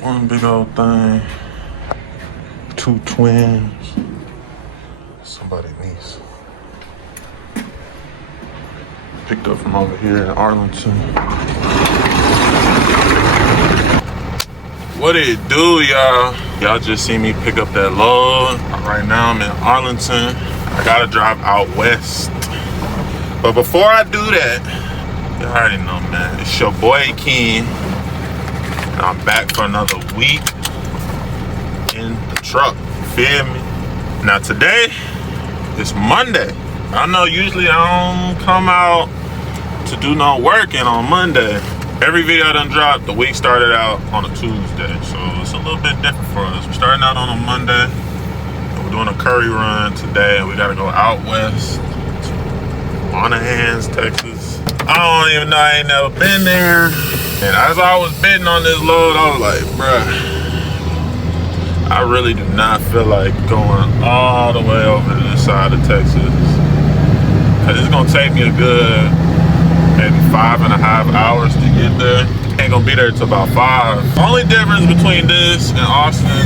One big old thing. Two twins. Somebody's niece. Picked up from over here in Arlington. What it do, y'all? Y'all just see me pick up that load. Right now I'm in Arlington. I gotta drive out west. But before I do that, you already know, man. It's your boy Ken. And I'm back for another week in the truck. Feel me? Now today, it's Monday. I know usually I don't come out to do no working on Monday. Every video I done dropped, the week started out on a Tuesday. So it's a little bit different for us. We're starting out on a Monday. And we're doing a Curri run today. We gotta go out west to Monahans, Texas. I don't even know, I ain't never been there. And as I was bidding on this load, I was like, bruh, I really do not feel like going all the way over to this side of Texas. Cause it's gonna take me a good maybe 5.5 hours to get there. Ain't gonna be there till about 5. The only difference between this and Austin,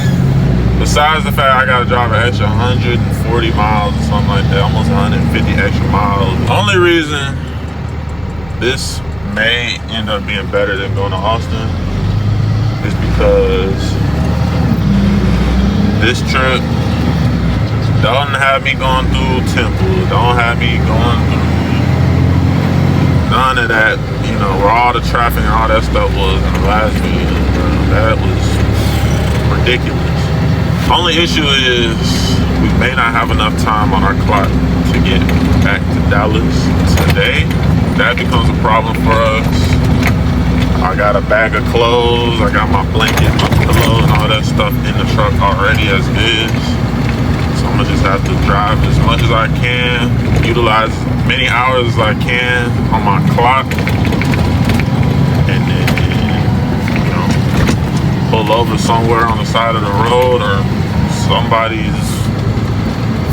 besides the fact I gotta drive an extra 140 miles or something like that, almost 150 extra miles. The only reason this may end up being better than going to Austin is because this trip don't have me going through Temple, don't have me going through none of that, you know, where all the traffic and all that stuff was in the last video. That was ridiculous. Only issue is we may not have enough time on our clock to get back to Dallas today. That becomes a problem for us. I got a bag of clothes, I got my blanket, my pillow, and all that stuff in the truck already as is. So I'm gonna just have to drive as much as I can, utilize as many hours as I can on my clock, and then, you know, pull over somewhere on the side of the road or somebody's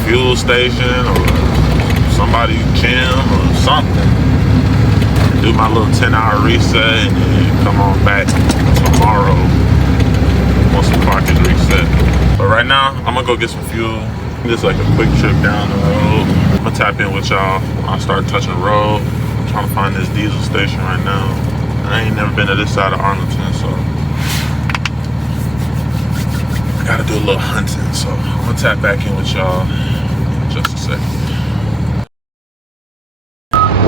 fuel station or somebody's gym or something. Do my little 10-hour reset and then come on back tomorrow once the clock is reset. But right now, I'm gonna go get some fuel. Just like a quick trip down the road. I'm gonna tap in with y'all when I start touching the road. I'm trying to find this diesel station right now. I ain't never been to this side of Arlington, so I gotta do a little hunting. So I'm gonna tap back in with y'all in just a second.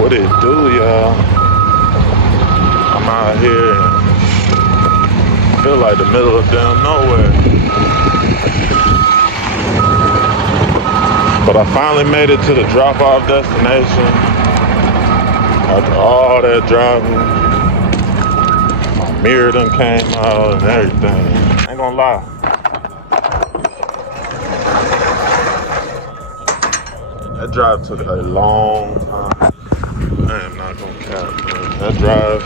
What it do, y'all? I'm out here and feel like the middle of damn nowhere. But I finally made it to the drop-off destination. After all that driving, my mirror done came out and everything. Ain't gonna lie. That drive took a long time. I am not gonna cap, man. That drive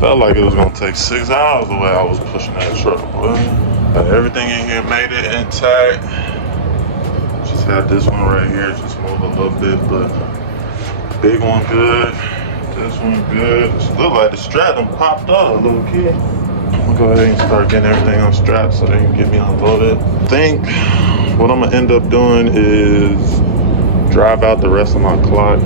felt like it was gonna take 6 hours the way I was pushing that truck, boy. Everything in here made it intact. Just had this one right here, just moved a little bit, but big one good. This one good. It look like the strap done popped up a little kid. I'm gonna go ahead and start getting everything unstrapped so they can get me unloaded. I think what I'm gonna end up doing is drive out the rest of my clock.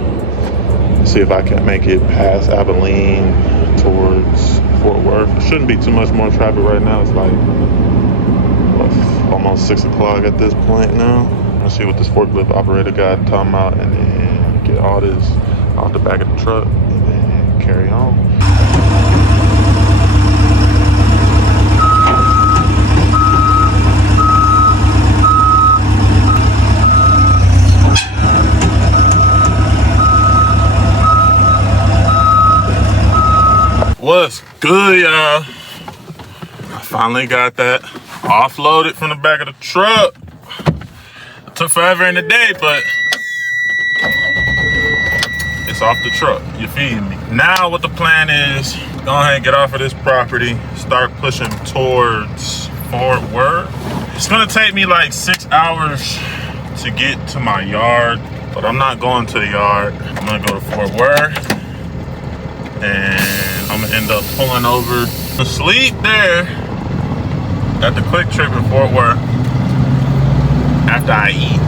See if I can make it past Abilene towards Fort Worth. It shouldn't be too much more traffic right now. It's like what, almost 6 o'clock at this point now. Let's see what this forklift operator guy talking about, and then get all this off the back of the truck and then carry on. What's good, y'all? I finally got that offloaded from the back of the truck. It took forever in the day, but it's off the truck. You feel me? Now what the plan is, go ahead and get off of this property, start pushing towards Fort Worth. It's gonna take me like 6 hours to get to my yard, but I'm not going to the yard. I'm gonna go to Fort Worth, and I'm gonna end up pulling over to sleep there At the Quick Trip in Fort Worth after I eat.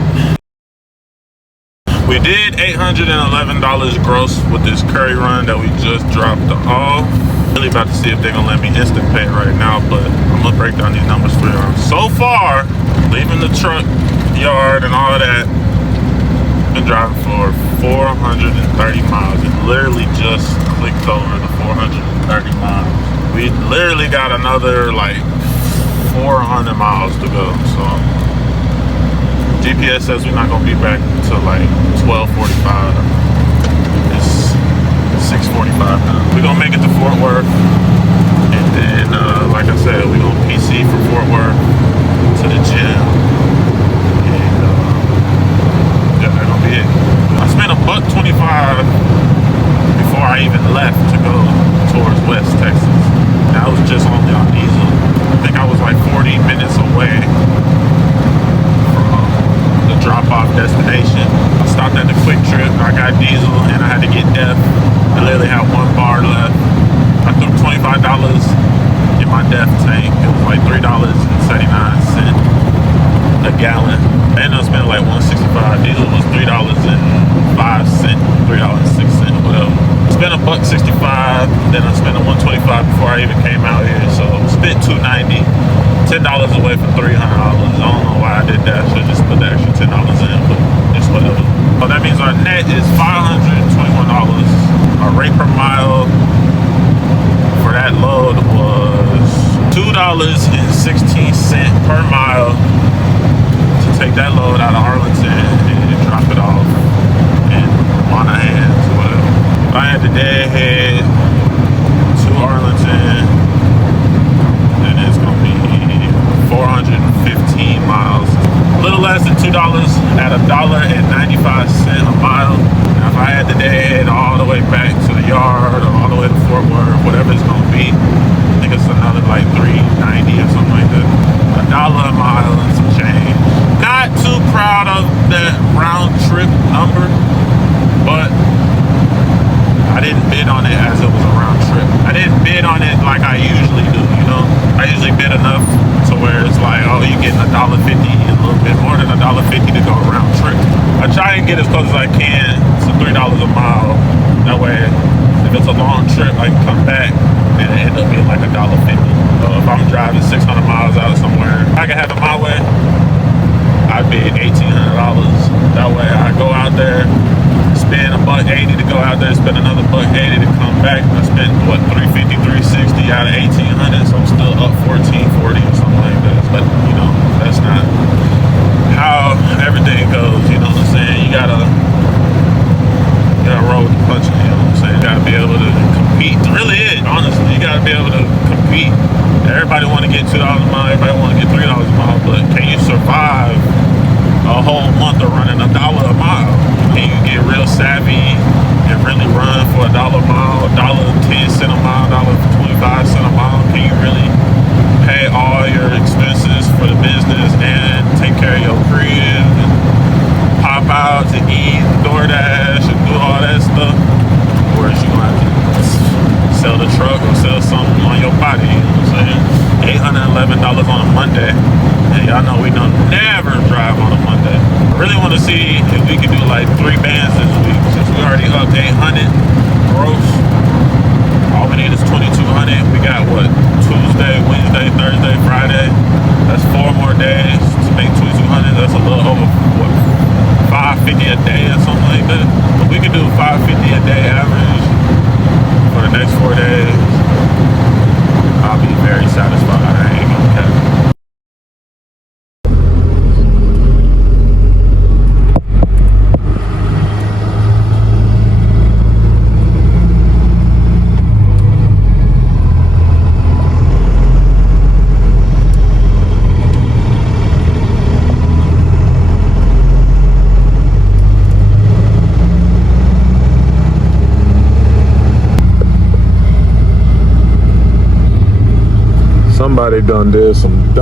We did $811 gross with this Curri run that we just dropped off. Really about to see if they're gonna let me instant pay right now, but I'm gonna break down these numbers for you. So far, leaving the truck yard and all that, been driving for 430 miles. It literally just clicked over the 430 miles. We literally got another like 400 miles to go. So GPS says we're not gonna be back until like 12:45. It's 6:45 now. We're gonna make it to Fort Worth, and then like I said, we're gonna PC from Fort Worth to the gym, and yeah, that's gonna be it. I spent $125 before I even left to go towards West Texas. That was just only on diesel. I think I was like 40 minutes away from the drop-off destination. I stopped at the Quick Trip. I got diesel and I had to get def. I literally had 1 bar left. I threw $25 in my def tank. It was like $3.79 a gallon. I ended up spending like $165. Diesel was $3.05, $3.06, whatever. Spent $165, then I spent $125 before I even came out here. So spent $290, $10 away from $300. I don't know why I did that. I should just put the extra $10 in, but it's whatever. So that means our net is $521. Our rate per mile for that load was $2.16 per mile to take that load out of Arlington and drop it off in Monahans or whatever. If I had the deadhead to Arlington, then it's gonna be 415 miles. A little less than $2 at $1.95 a mile. Now, if I had the deadhead all the way back to the yard or all the way to Fort Worth, whatever it's gonna be, I think it's another like $3.90 or something like that. $1 a mile and some change. Not too proud of that round trip number, but I didn't bid on it as it was a round trip. I didn't bid on it like I usually do, you know? I usually bid enough to where it's like, oh, you're getting $1.50, a little bit more than $1.50 to go round trip. I try and get as close as I can to $3 a mile. That way, if it's a long trip, I can come back and it end up being like $1.50. So if I'm driving 600 miles out of somewhere, if I can have it my way, I bid $1,800. That way I go out there, spend $180 to go out there, spend another $180 to come back. I spent what, $350, $360 out of $1,800, so I'm still up $1,440 or something like that. But you know, that's not how everything goes. You know what I'm saying? You gotta roll with the punches. You know what I'm saying? You gotta be able to compete. It's really it, honestly. You gotta be able to compete. Everybody want to get $2 a mile. Everybody want to get $3 a mile. But can you survive a whole month of running $1 a mile? Can you get real savvy and really run for $1 a mile, $1.10 a mile, $1.25 a mile? Can you really pay all your expenses for the business and take care of your crib and pop out to eat, DoorDash, and do all that stuff? Or is you gonna have to sell the truck or sell something on your body? You know what I'm saying? $811 on a Monday. And y'all know we don't never drive on a Monday. I really want to see if we can do like 3 bands this week, since we already up 800 gross. All we need is 2,200. We got what, Tuesday, Wednesday, Thursday, Friday. That's 4 more days to make 2,200. That's a little over what, 550 a day or something like that. But we can do 550 a day average for the next 4 days. I'll be very satisfied. I ain't gonna cap. Somebody done did some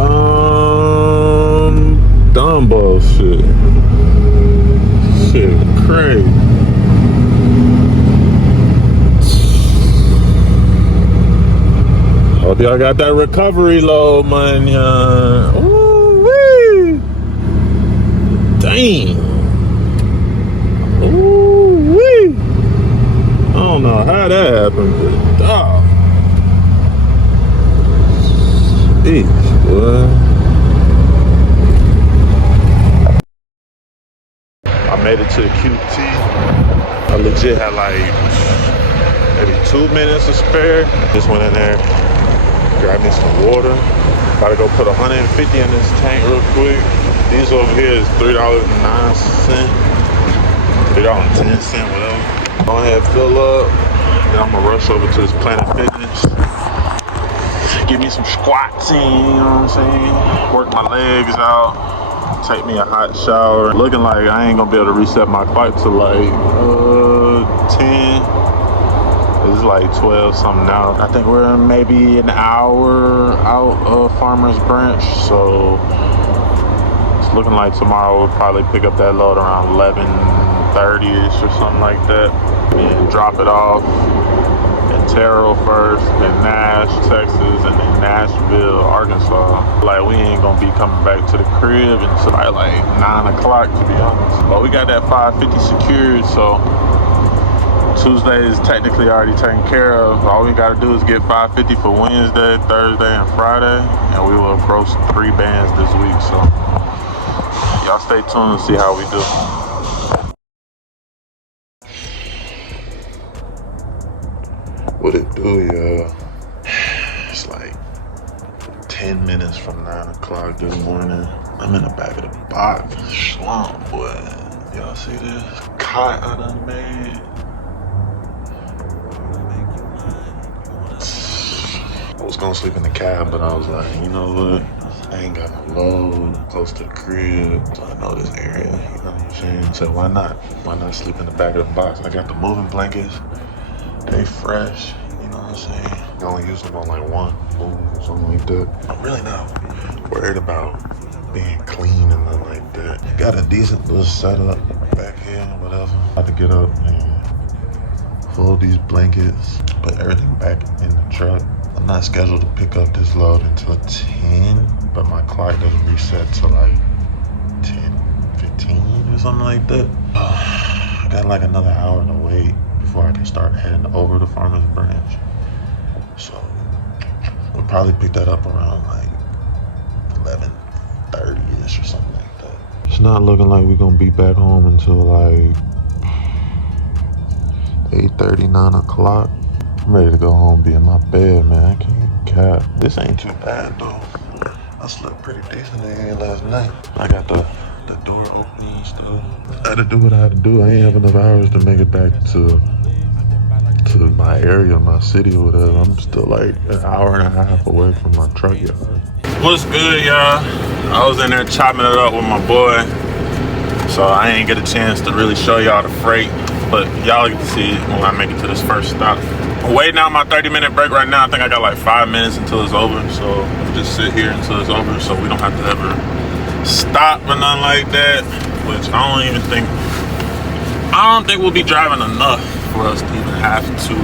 dumb bullshit. Shit, crazy. Hope y'all got that recovery load money. Ooh-wee. Dang. Ooh-wee. I don't know how that happened, but dog. Jeez, boy. I made it to the QT. I legit had like maybe 2 minutes to spare. Just went in there, grabbed me some water. Gotta go put 150 in this tank real quick. These over here is $3.09, $3.10, whatever. Go ahead, fill up. Then I'm gonna rush over to this Planet Fitness. Give me some squats in, you know what I'm saying? Work my legs out. Take me a hot shower. Looking like I ain't gonna be able to reset my clock till like 10. It's like 12 something now. I think we're maybe an hour out of Farmers Branch, so it's looking like tomorrow we'll probably pick up that load around 11:30ish or something like that, and drop it off in Terrell first, then Nash, Texas, and then Nashville, Arkansas. Like, we ain't gonna be coming back to the crib until like 9 o'clock, to be honest. But we got that 550 secured, so Tuesday is technically already taken care of. All we gotta do is get 550 for Wednesday, Thursday, and Friday, and we will approach 3 bands this week. So y'all stay tuned and see how we do. What it do, y'all? It's like 10 minutes from 9 o'clock this morning. I'm in the back of the box. Slump, boy. Y'all see this? Cot I done made. I was gonna sleep in the cab, but I was like, you know what? I ain't got no load close to the crib. So I know this area, you know what I'm saying? So why not? Why not sleep in the back of the box? I got the moving blankets. They fresh, you know what I'm saying? You only use them on like one move or something like that. I'm really not worried about being clean and nothing like that. Got a decent little setup back here or whatever. I had to get up and fold these blankets, put everything back in the truck. I'm not scheduled to pick up this load until 10, but my clock doesn't reset till like 10:15 or something like that. I got like another hour to wait before I can start heading over to Farmers Branch. So we'll probably pick that up around like 11:30ish or something like that. It's not looking like we're gonna be back home until like 8:30, 9 o'clock. I'm ready to go home, be in my bed, man. I can't cap. This ain't too bad though. I slept pretty decent in here last night. I got the door open and stuff. I had to do what I had to do. I ain't have enough hours to make it back to my area, my city or whatever. I'm still like an hour and a half away from my truck yard. What's good, y'all? I was in there chopping it up with my boy, so I ain't get a chance to really show y'all the freight, but y'all get to see it when I make it to this first stop. I'm waiting out my 30-minute break right now. I think I got like 5 minutes until it's over, so I'll just sit here until it's over so we don't have to ever stop or nothing like that, which I don't think we'll be driving enough for us to even have to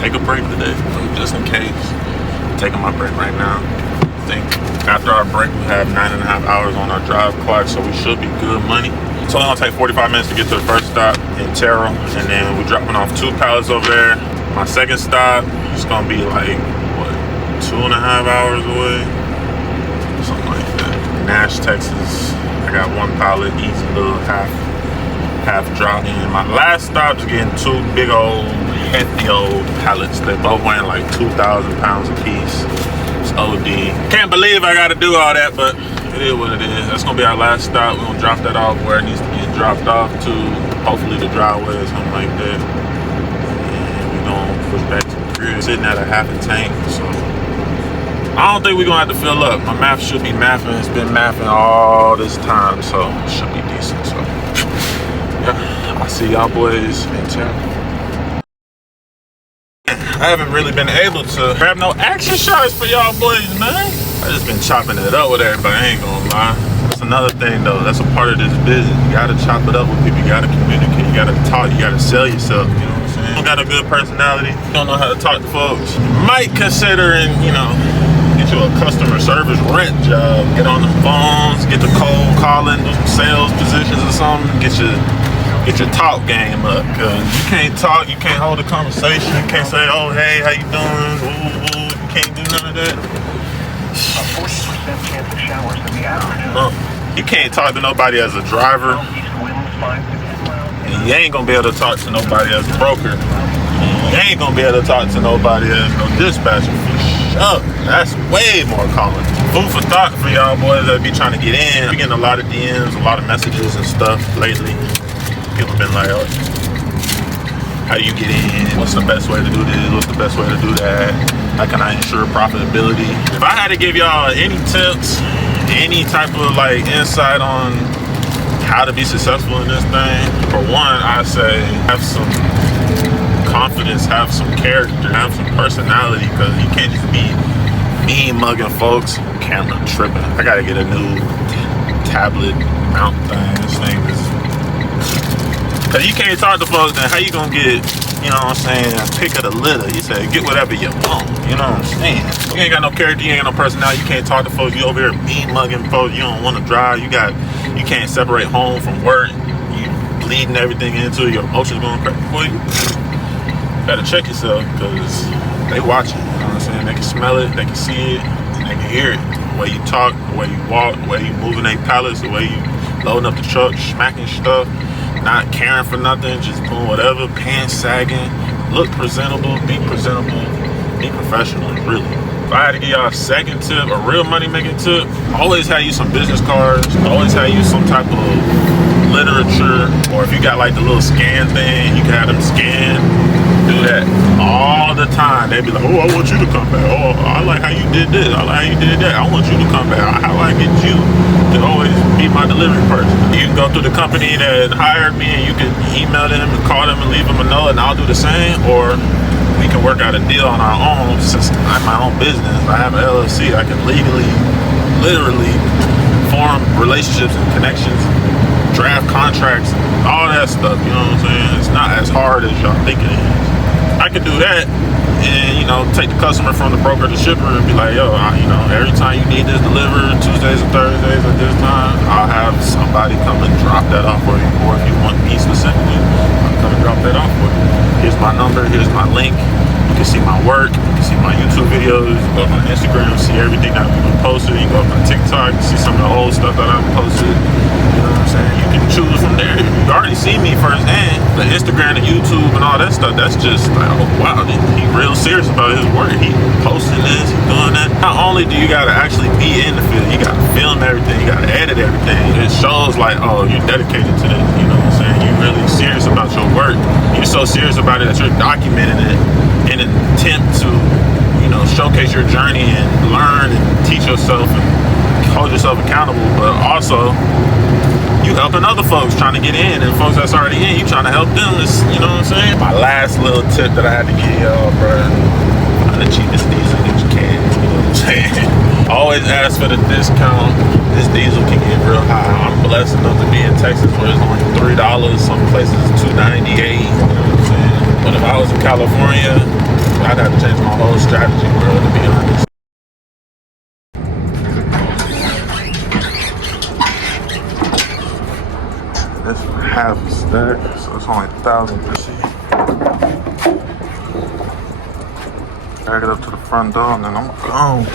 take a break today. So just in case, I'm taking my break right now. I think after our break we have 9.5 hours on our drive clock, so we should be good money. It's only gonna take 45 minutes to get to the first stop in Terrell, and then we're dropping off 2 pallets over there. My second stop is gonna be like, what, 2.5 hours away? Something like that. Nash, Texas. I got 1 pallet, easy little half drop. And my last stop is getting 2 big old, hefty old pallets. They both weighing like 2,000 pounds a piece. It's OD. Can't believe I gotta do all that, but it is what it is. That's gonna be our last stop. We're gonna drop that off where it needs to be dropped off to, hopefully the driveway or something like that. And we're gonna push back to the crib. Sitting at a half a tank, so I don't think we're gonna have to fill up. My math should be mathing. It's been mathing all this time, so it should be decent. So yeah, I'll see y'all boys in town. I haven't really been able to grab no action shots for y'all boys, man. I just been chopping it up with everybody, I ain't gonna lie. That's another thing though, that's a part of this business. You gotta chop it up with people, you gotta communicate, you gotta talk, you gotta sell yourself, you know what I'm saying? You got a good personality, you don't know how to talk to folks, you might consider, get you a customer service rent job. Get on the phones, get the cold calling, do some sales positions or something. Get your talk game up. Cause you can't talk, you can't hold a conversation. You can't say, oh hey, how you doing? Ooh, you can't do none of that. 40% chance of showers in the afternoon. No, you can't talk to nobody as a driver. And you ain't gonna be able to talk to nobody as a broker. And you ain't gonna be able to talk to nobody as no dispatcher for sure. That's way more common. Food for thought for y'all boys that be trying to get in. We getting a lot of DMs, a lot of messages and stuff lately. People been like, oh, how do you get in? What's the best way to do this? What's the best way to do that? How can I ensure profitability? If I had to give y'all any tips, any type of insight on how to be successful in this thing, for one, I say have some confidence, have some character, have some personality, because you can't just be mean mugging folks. Camera tripping. I gotta get a new tablet mount thing. This thing is, because you can't talk to folks, then how you gonna get, a pick of the litter? You say, get whatever you want, you know what I'm saying? You ain't got no character, you ain't got no personality, you can't talk to folks, you over here mean mugging folks, you don't want to drive, you can't separate home from work, you bleeding everything into your emotions going crazy. Boy, you gotta check yourself, because they watching, you know what I'm saying? They can smell it, they can see it, and they can hear it. The way you talk, the way you walk, the way you moving their pallets, the way you loading up the truck, smacking stuff, not caring for nothing, just doing whatever, pants sagging, look presentable, be professional, really. If I had to give y'all a second tip, a real money making tip, always have you some business cards, always have you some type of literature, or if you got the little scan thing, you can have them scan. Do that all the time. They be like, oh, I want you to come back. Oh, I like how you did this. I like how you did that. I want you to come back. How I get you to always be my delivery person. You can go through the company that hired me and you can email them and call them and leave them a note and I'll do the same. Or we can work out a deal on our own. Since I'm my own business, I have an LLC. I can legally, literally form relationships and connections, draft contracts, all that stuff. You know what I'm saying? It's not as hard as y'all think it is. I could do that and, take the customer from the broker to shipper and be like, yo, every time you need this delivered, Tuesdays and Thursdays at this time, I'll have somebody come and drop that off for you. Or if you want me specifically, I'll come and drop that off for you. Here's my number, here's my link. You can see my work, you can see my YouTube videos, you can go up on Instagram, see everything that we've been posted. You can go up on TikTok, see some of the old stuff that I've posted. You know what I'm saying? You can choose from there. You already see me firsthand. The Instagram and YouTube and all that stuff, that's just oh wow, he real serious about his work. He posting this, he doing that. Not only do you gotta actually be in the field, you gotta film everything, you gotta edit everything. It shows oh, you're dedicated to this, you know what I'm saying? You're really serious about your work. You're so serious about it that you're documenting it in an attempt to, showcase your journey and learn and teach yourself and hold yourself accountable, but also you helping other folks trying to get in, and folks that's already in, you trying to help them. You know what I'm saying? My last little tip that I had to give y'all, bro, find the cheapest diesel that you can. You know what I'm saying? Always ask for the discount. This diesel can get real high. I'm blessed enough to be in Texas where it's only $3. Some places $2.98. You know what I'm saying? But if I was in California, I'd have to change my whole strategy, bro, to be honest. That's half a stack, so it's only 1,000 per seat. Drag it up to the front door and then I'm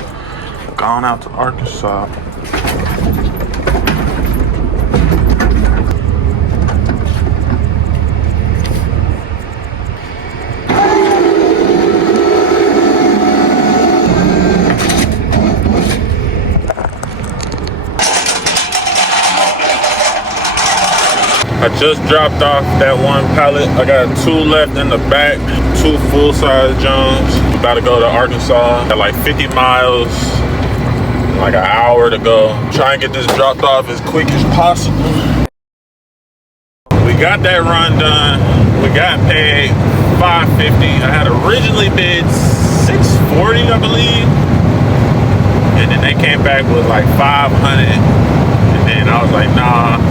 gone out to Arkansas. I just dropped off that one pallet. I got 2 left in the back, 2 full-size Jones. About to go to Arkansas. Got 50 miles, an hour to go. Try and get this dropped off as quick as possible. We got that run done. We got paid $550. I had originally bid $640, I believe. And then they came back with $500. And then I was like, nah.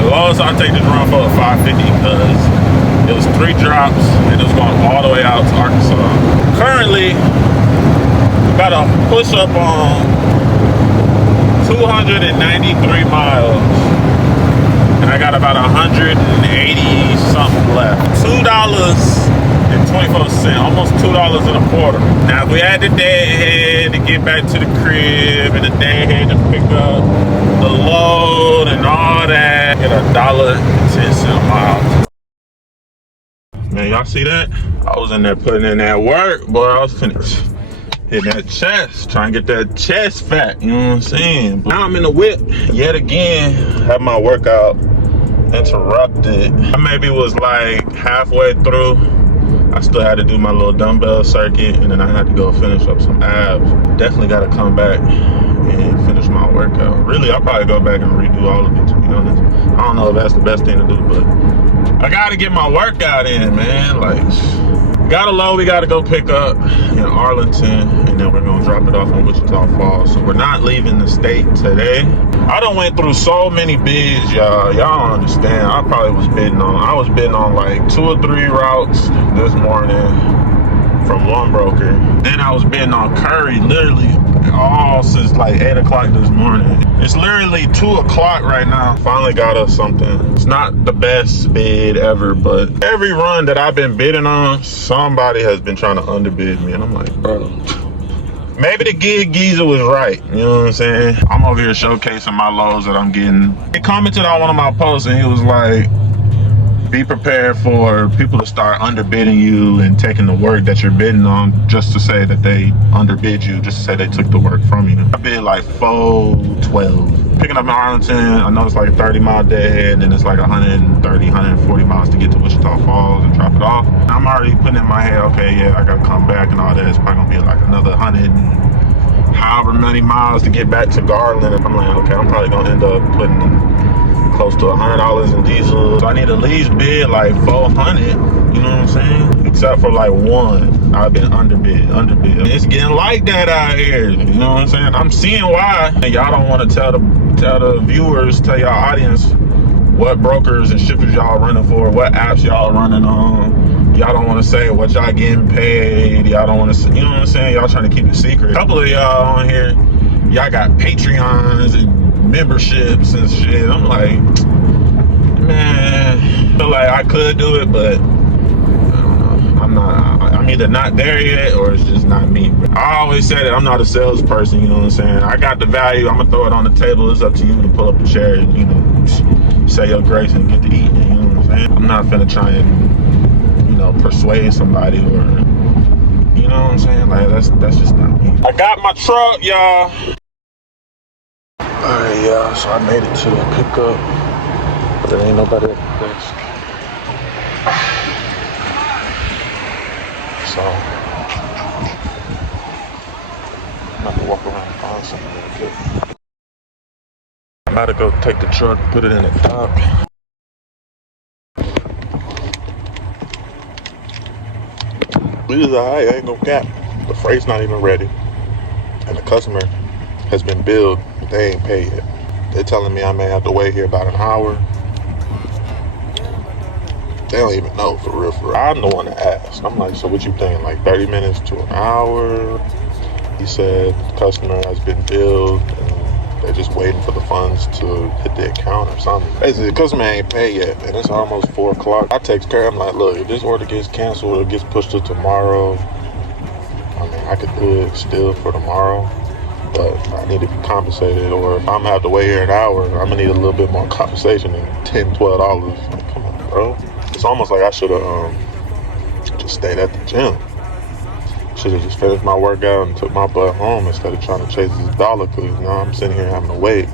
The lowest I'll take this run for $550 because It was 3 drops, and it was going all the way out to Arkansas. Currently, about to push up on 293 miles, and I got about 180 something left. $2.24, almost $2.25. Now, if we had the deadhead to get back to the crib, and the deadhead to pick up the load and all that, get $1.10 a mile. Man, y'all see that? I was in there putting in that work, boy. I was finished. Hit that chest, trying to get that chest fat, you know what I'm saying? But now I'm in the whip, yet again, have my workout interrupted. I maybe was like halfway through. I still had to do my little dumbbell circuit, and then I had to go finish up some abs. Definitely got to come back and finish my workout. Really, I'll probably go back and redo all of it, to be honest. I don't know if that's the best thing to do, but I got to get my workout in, man. Like, got a load we got to go pick up in Arlington, and then we're going to drop it off in Wichita Falls. So we're not leaving the state today. I done went through so many bids, y'all. Y'all don't understand. I was bidding on like 2 or 3 routes this morning from one broker. Then I was bidding on Curri literally all since like 8 o'clock this morning. It's literally 2 o'clock right now. Finally got us something. It's not the best bid ever, but every run that I've been bidding on, somebody has been trying to underbid me. And I'm like, bro, maybe the gig geezer was right. You know what I'm saying? I'm over here showcasing my loads that I'm getting. He commented on one of my posts, and he was like, be prepared for people to start underbidding you and taking the work that you're bidding on just to say that they underbid you, just to say they took the work from you. I bid like 412. Picking up in Arlington, I know it's like a 30-mile deadhead, and then it's like 130, 140 miles to get to Wichita Falls and drop it off. I'm already putting in my head, okay, yeah, I gotta come back and all that. It's probably gonna be like another 100 and however many miles to get back to Garland. And I'm like, okay, I'm probably gonna end up putting close to $100 in diesel. So I need at least bid like 400, you know what I'm saying? Except for like one, I've been underbid. It's getting like that out here, you know what I'm saying? I'm seeing why. And y'all don't want to tell the viewers, tell y'all audience what brokers and shippers y'all running for, what apps y'all running on. Y'all don't want to say what y'all getting paid. Y'all don't want to, you know what I'm saying? Y'all trying to keep it secret. A couple of y'all on here, y'all got Patreons and memberships and shit. I'm like, man, I feel like I could do it, but I don't know. I'm either not there yet or it's just not me. I always say that I'm not a salesperson, you know what I'm saying? I got the value, I'm gonna throw it on the table. It's up to you to pull up a chair and, you know, say your grace and get to eating, you know what I'm saying? I'm not finna try and, you know, persuade somebody or, you know what I'm saying? Like, that's just not me. I got my truck, y'all. Alright, y'all, so I made it to a pickup, but there ain't nobody at the desk. So, I'm about to walk around and find something real quick. I'm about to go take the truck and put it in the dock. This is alright, I ain't no cap. The freight's not even ready, and the customer has been billed, but they ain't paid yet. They're telling me I may have to wait here about an hour. They don't even know, for real. I'm the one that asked. I'm like, so what you think, like 30 minutes to an hour? He said the customer has been billed and they're just waiting for the funds to hit the account or something. Basically, the customer ain't paid yet, and it's almost 4 o'clock. I text Curri, I'm like, look, if this order gets canceled or gets pushed to tomorrow, I mean, I could do it still for tomorrow, but I need to be compensated, or if I'm gonna have to wait here an hour, I'm gonna need a little bit more compensation than $10, $12. Like, come on, bro. It's almost like I should have just stayed at the gym. Should have just finished my workout and took my butt home instead of trying to chase this dollar, because now I'm sitting here having to wait.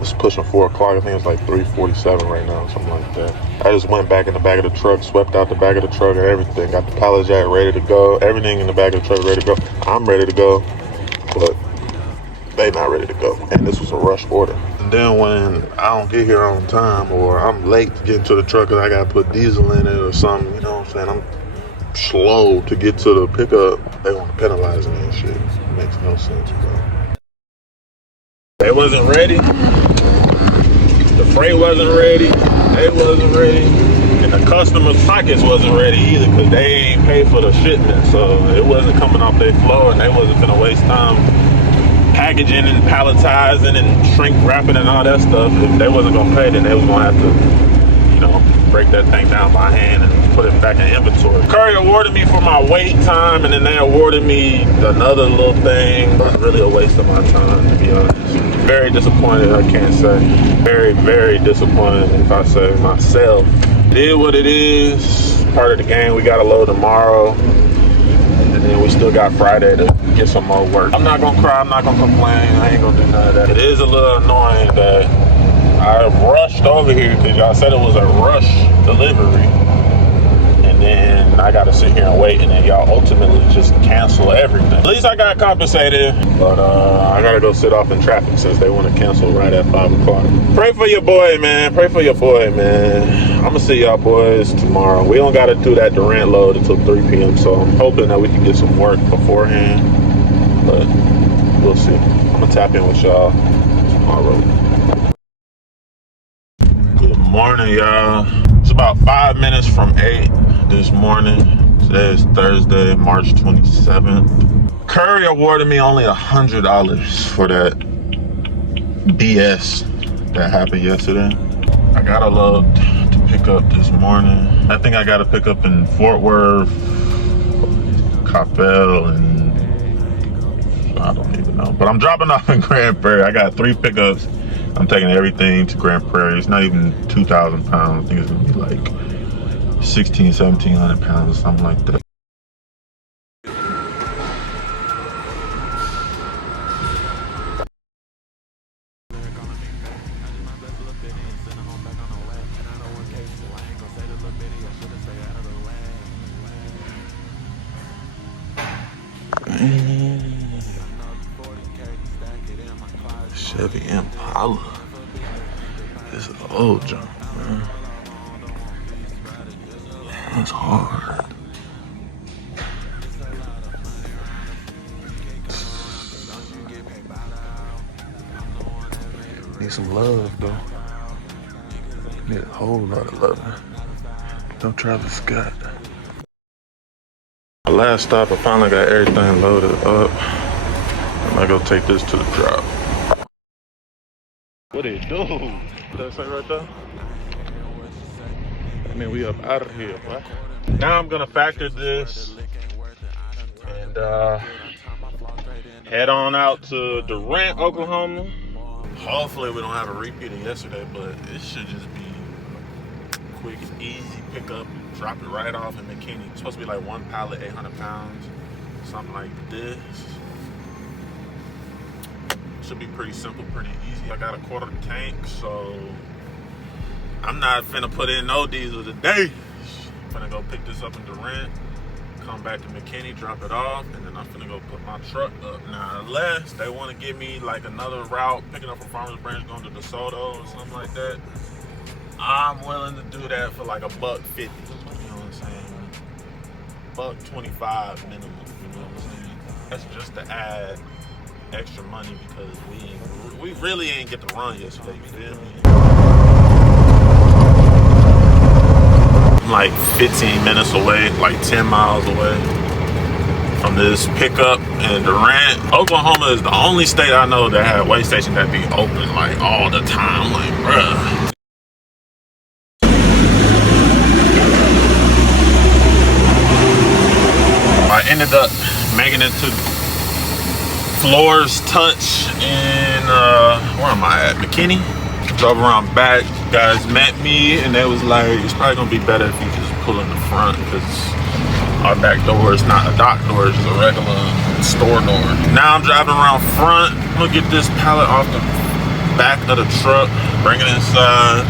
It's pushing 4 o'clock. I think it's like 3:47 right now, something like that. I just went back in the back of the truck, swept out the back of the truck and everything. Got the pallet jack ready to go. Everything in the back of the truck ready to go. I'm ready to go, but they not ready to go. And this was a rush order. And then when I don't get here on time, or I'm late to get into the truck because I got to put diesel in it or something, you know what I'm saying? I'm slow to get to the pickup. They want to penalize me and shit. It makes no sense, bro. They wasn't ready. The freight wasn't ready. They wasn't ready. And And the customers' pockets wasn't ready either because they ain't paid for the shipment. So it wasn't coming off their floor and they wasn't gonna waste time packaging and palletizing and shrink wrapping and all that stuff. If they wasn't gonna pay, then they was gonna have to, you know, break that thing down by hand and put it back in inventory. Curri awarded me for my wait time, and then they awarded me another little thing. But really a waste of my time, to be honest. Very disappointed, I can't say. Very, very disappointed if I say myself. It is what it is. Part of the game. We got to load tomorrow. And then we still got Friday to get some more work. I'm not gonna cry, I'm not gonna complain. I ain't gonna do none of that. It is a little annoying that I rushed over here because y'all said it was a rush delivery. And then I gotta sit here and wait, and then y'all ultimately just cancel everything. At least I got compensated, but I gotta go sit off in traffic since they want to cancel right at 5 o'clock. Pray for your boy, man. Pray for your boy, man. I'm gonna see y'all boys tomorrow. We don't gotta do that Durant load until 3 p.m. So I'm hoping that we can get some work beforehand, but we'll see. I'm gonna tap in with y'all tomorrow. Good morning, y'all. It's about 5 minutes from 8 this morning. Today is Thursday, March 27th. Curri awarded me only $100 for that BS that happened yesterday. I got a load to pick up this morning. I think I got to pick up in Fort Worth, Coppell, and I don't even know. But I'm dropping off in Grand Prairie. I got 3 pickups. I'm taking everything to Grand Prairie. It's not even 2,000 pounds. I think it's gonna be like 1,700 pounds or something like that. Chevy Impala. This is an old junk, man. It's hard. Need some love, though. Need a whole lot of love. No Travis Scott. My last stop, I finally got everything loaded up. I'm gonna go take this to the drop. What it do? That say right there? I mean, we up out of here, boy. Now I'm gonna factor this and head on out to Durant, Oklahoma. Hopefully we don't have a repeat of yesterday, but it should just be quick and easy pickup. Drop it right off in McKinney. It's supposed to be like 1 pallet, 800 pounds, something like this. Should be pretty simple, pretty easy. I got a 1/4 tank, so I'm not finna put in no diesel today. I'm finna go pick this up in Durant, come back to McKinney, drop it off, and then I'm finna go put my truck up. Now, unless they wanna give me like another route, picking up from Farmers Branch, going to DeSoto or something like that, I'm willing to do that for like $1.50. You know what I'm saying? $1.25 minimum. You know what I'm saying? That's just to add extra money because we really ain't get to run yesterday. You feel me? I'm like 15 minutes away, like 10 miles away from this pickup in Durant. Oklahoma is the only state I know that have weigh stations that be open like all the time. Like, bruh. I ended up making it to Floors Touch in, where am I at? McKinney. Drove around back. Guys met me and they was like, it's probably gonna be better if you just pull in the front because our back door is not a dock door, it's just a regular store door. Now I'm driving around front. I'm gonna get this pallet off the back of the truck, bring it inside,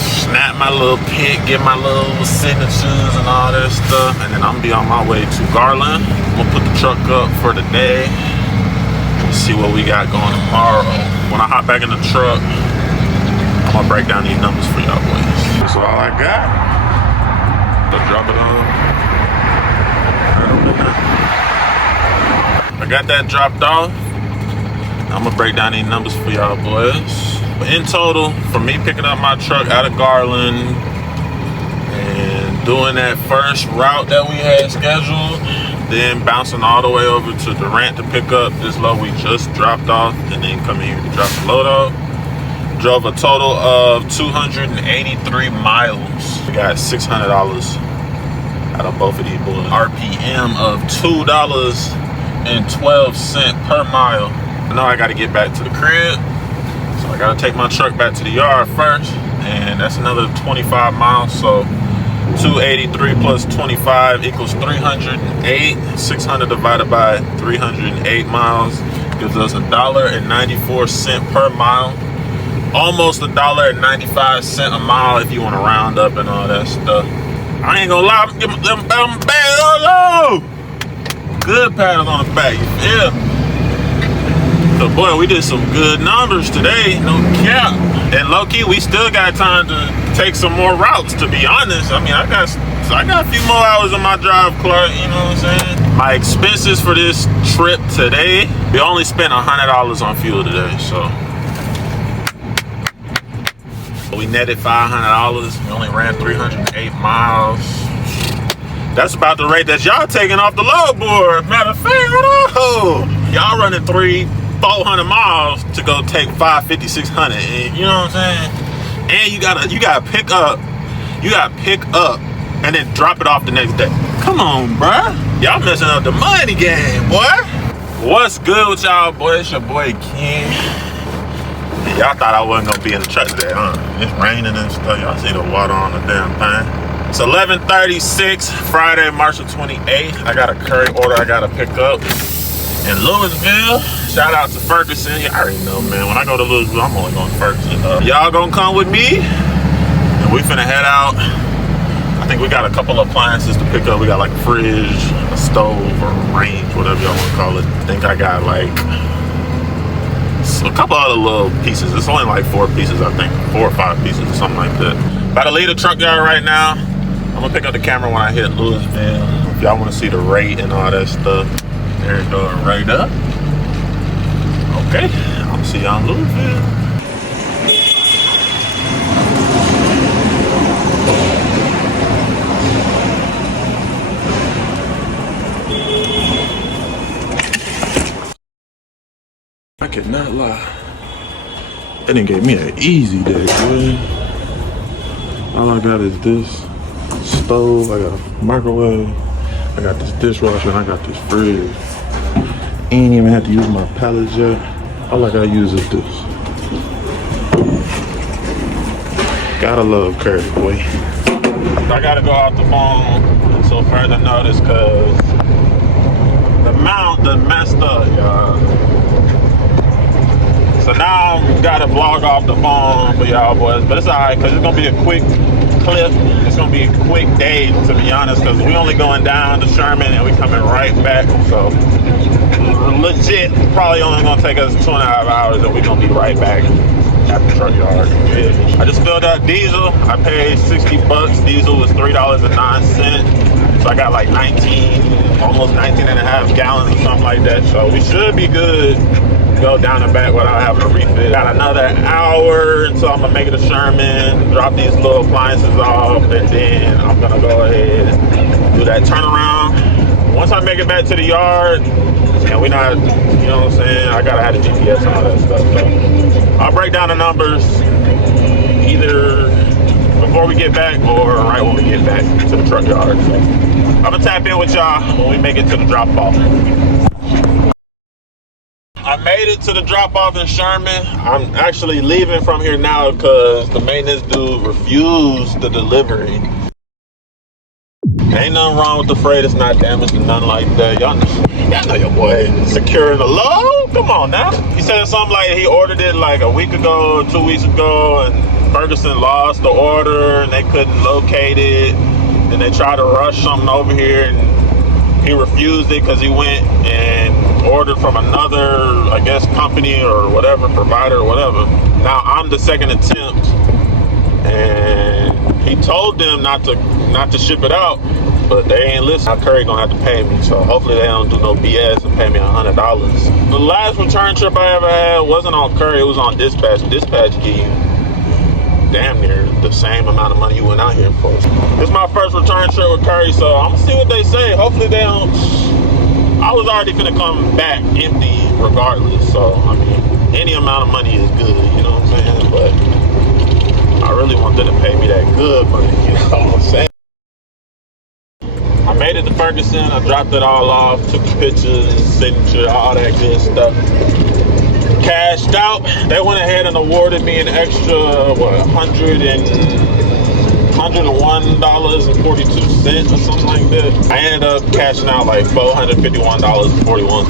snap my little pic, get my little signatures and all that stuff, and then I'm gonna be on my way to Garland. I'm gonna put the truck up for the day. See what we got going tomorrow. When I hop back in the truck, I'm gonna break down these numbers for y'all boys. That's all I got. So drop it on. I got that dropped off. I'm gonna break down these numbers for y'all boys. But in total, for me picking up my truck out of Garland, and doing that first route that we had scheduled, then bouncing all the way over to Durant to pick up this load we just dropped off, and then coming here to drop the load off. Drove a total of 283 miles. We got $600 out of both of these boys. RPM of $2.12 per mile. I know I gotta get back to the crib, so I gotta take my truck back to the yard first, and that's another 25 miles, so 283 plus 25 equals 308. 600 divided by 308 miles gives us $1.94 per mile. Almost $1.95 a mile if you want to round up and all that stuff. I ain't gonna lie, I'm giving them bags. Oh, good paddles on the back, you feel? So boy, we did some good numbers today, no cap. And low key, we still got time to take some more routes, to be honest. I mean, I got a few more hours on my drive, Clark, you know what I'm saying? My expenses for this trip today, we only spent $100 on fuel today, so. We netted $500. We only ran 308 miles. That's about the rate that y'all taking off the load board. Matter of fact, y'all running 400 miles to go take 550, 600. And you know what I'm saying? And you gotta pick up. You gotta pick up and then drop it off the next day. Come on, bruh. Y'all messing up the money game, boy. What's good with y'all, boy? It's your boy King. Y'all thought I wasn't gonna be in the truck today, huh? It's raining and stuff. Y'all see the water on the damn thing. It's 11:36, Friday, March 28th. I got a Curri order I gotta pick up in Louisville. Shout out to Ferguson. You already know, man. When I go to Louisville, I'm only going to Ferguson. Y'all gonna come with me, and we finna head out. I think we got a couple of appliances to pick up. We got like a fridge, a stove, or a range, whatever y'all want to call it. I think I got like a couple other little pieces. It's only like 4 pieces, I think. 4 or 5 pieces or something like that. About to leave the truck yard right now. I'm gonna pick up the camera when I hit Louisville. If y'all want to see the rate and all that stuff, there it goes right up. Okay, I'll see y'all in Louisville. I cannot lie. That didn't give me an easy day, boy. All I got is this stove, I got a microwave, I got this dishwasher, and I got this fridge. Ain't even have to use my pallet jack. All I gotta use is this. Gotta love Curri, boy. I gotta go out the phone until further notice, cause the mount done messed up, y'all. So now I gotta vlog off the phone for y'all boys, but it's alright, cause it's gonna be a quick clip. It's gonna be a quick day, to be honest, cause we only going down to Sherman and we coming right back. So legit, probably only gonna take us 2.5 hours, and we're gonna be right back at the truck yard. I just filled up diesel. I paid $60. Diesel was $3.09. So I got like 19, almost 19 and a half gallons or something like that. So we should be good. Go down and back without having to refill. Got another hour until I'm gonna make it to Sherman, drop these little appliances off, and then I'm gonna go ahead and do that turnaround. Once I make it back to the yard, and we're not, you know what I'm saying, I gotta have the GPS and all that stuff. So I'll break down the numbers either before we get back or right when we get back to the truck yard. So I'm gonna tap in with y'all when we make it to the drop off. I made it to the drop-off in Sherman. I'm actually leaving from here now because the maintenance dude refused the delivery. Ain't nothing wrong with the freight. It's not damaged or nothing like that. Y'all know your boy securing the load. Come on now. He said something like he ordered it like a week ago or 2 weeks ago, and Ferguson lost the order and they couldn't locate it. And they tried to rush something over here, and he refused it because he went and ordered from another, I guess, company or whatever, provider or whatever. Now I'm the second attempt, and he told them not to ship it out, but they ain't listen. Now Curri gonna have to pay me, so hopefully they don't do no BS and pay me $100. The last return trip I ever had wasn't on Curri, it was on Dispatch. Dispatch give you damn near the same amount of money you went out here for. This is my first return trip with Curri, so I'm gonna see what they say. Hopefully they don't. I was already gonna come back empty regardless, so I mean, any amount of money is good, you know what I'm saying? But I really want them to pay me that good money, you know what I'm saying? I made it to Ferguson, I dropped it all off, took the pictures, signature, all that good stuff. Cashed out. They went ahead and awarded me an extra, $101.42 or something like that. I ended up cashing out like $451.41.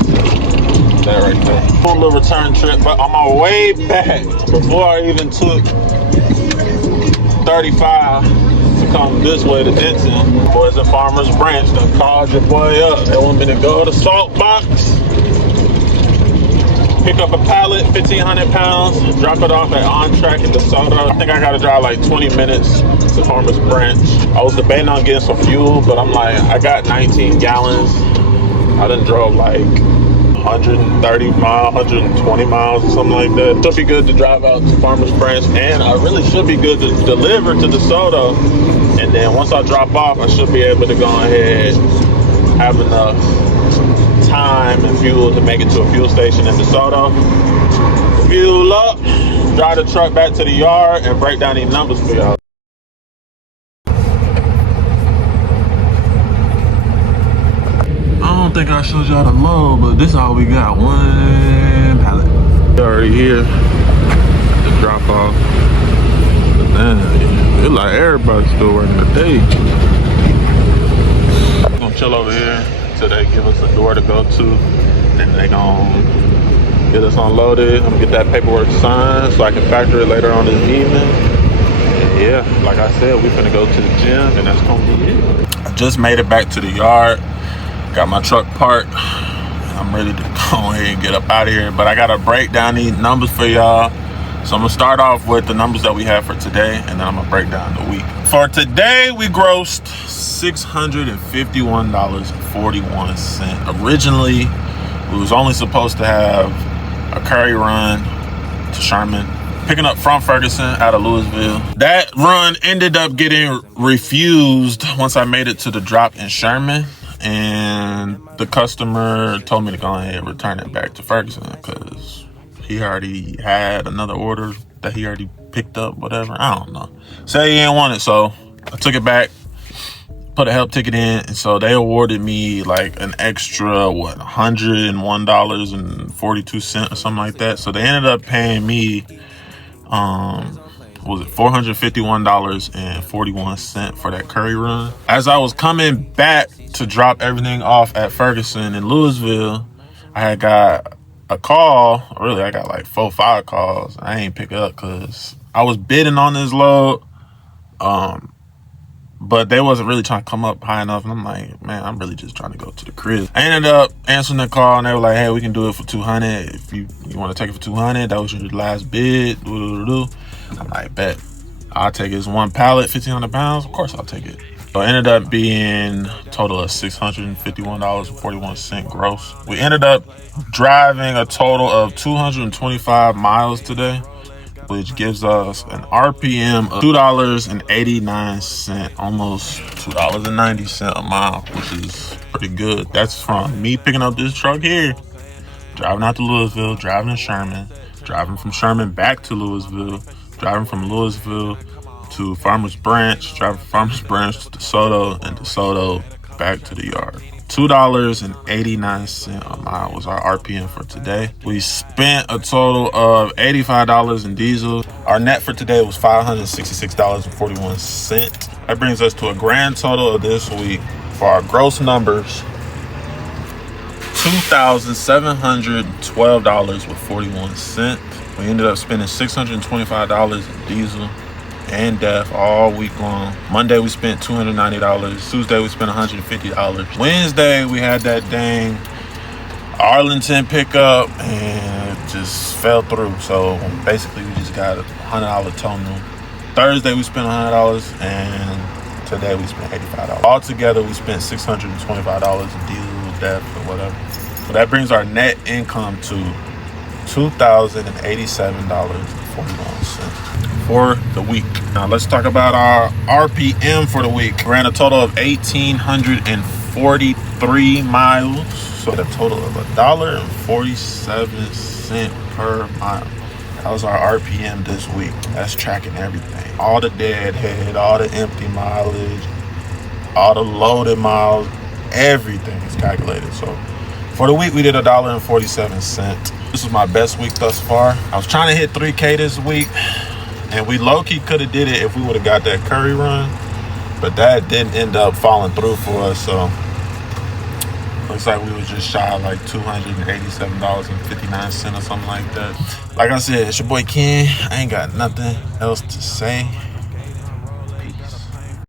That right there. Cool little return trip, but on my way back, before I even took 35 to come this way to Denton, boys at Farmers Branch done called your boy up. They want me to go to Salt Box, pick up a pallet, 1,500 pounds, drop it off at On Track in DeSoto. I think I gotta drive like 20 minutes to Farmers Branch. I was debating on getting some fuel, but I'm like, I got 19 gallons. I done drove like 130 miles, 120 miles or something like that. Should be good to drive out to Farmers Branch, and I really should be good to deliver to DeSoto. And then once I drop off, I should be able to go ahead, have enough time and fuel to make it to a fuel station in DeSoto. Fuel up, drive the truck back to the yard, and break down these numbers for y'all. I don't think I showed y'all the load, but this is all we got. One pallet. Already here. The drop off. But then, it's like everybody's still working today. I'm gonna chill over here till they give us a door to go to. And then they gonna get us unloaded. I'm gonna get that paperwork signed so I can factor it later on this evening. And yeah, like I said, we finna go to the gym, and that's gonna be it. I just made it back to the yard. Got my truck parked. I'm ready to go ahead and get up out of here, but I gotta break down these numbers for y'all. So I'm gonna start off with the numbers that we have for today, and then I'm gonna break down the week. For today, we grossed $651.41. Originally, we was only supposed to have a Curri run to Sherman, picking up from Ferguson out of Louisville. That run ended up getting refused once I made it to the drop in Sherman. And the customer told me to go ahead and return it back to Ferguson because he already had another order that he already picked up, whatever. I don't know. Say he didn't want it, so I took it back, put a help ticket in, and so they awarded me like an extra, $101.42 or something like that. So they ended up paying me, $451.41 for that Curri run. As I was coming back to drop everything off at Ferguson in Louisville, I had got a call. Really, I got like 4 or 5 calls. I ain't pick up because I was bidding on this load, but they wasn't really trying to come up high enough. And I'm like, man, I'm really just trying to go to the crib. I ended up answering the call, and they were like, hey, we can do it for $200. If you want to take it for $200, that was your last bid. I'm like, bet. I'll take it. It's one pallet, 1,500 pounds. Of course I'll take it. So it ended up being a total of $651.41 gross. We ended up driving a total of 225 miles today, which gives us an RPM of $2.89, almost $2.90 a mile, which is pretty good. That's from me picking up this truck here, driving out to Louisville, driving to Sherman, driving from Sherman back to Louisville, driving from Louisville to Farmers Branch, driving from Farmers Branch to DeSoto, and DeSoto back to the yard. $2.89 a mile was our RPM for today. We spent a total of $85 in diesel. Our net for today was $566.41. That brings us to a grand total of this week for our gross numbers, $2,712.41. We ended up spending $625 in diesel and DEF all week long. Monday we spent $290. Tuesday we spent $150. Wednesday we had that dang Arlington pickup and it just fell through. So basically we just got a $100 total. Thursday we spent $100 and today we spent $85. Altogether we spent $625 in diesel, DEF, or whatever. So that brings our net income to $2,087.40. for the week. Now let's talk about our RPM for the week. Ran a total of 1,843 miles. So a total of $1.47 per mile. That was our RPM this week. That's tracking everything. All the deadhead, all the empty mileage, all the loaded miles, everything is calculated. So for the week, we did $1.47. This was my best week thus far. I was trying to hit 3K this week, and we low-key could have did it if we would have got that Curri run, but that didn't end up falling through for us. So looks like we was just shy of like $287.59 or something like that. Like I said, it's your boy Ken. I ain't got nothing else to say.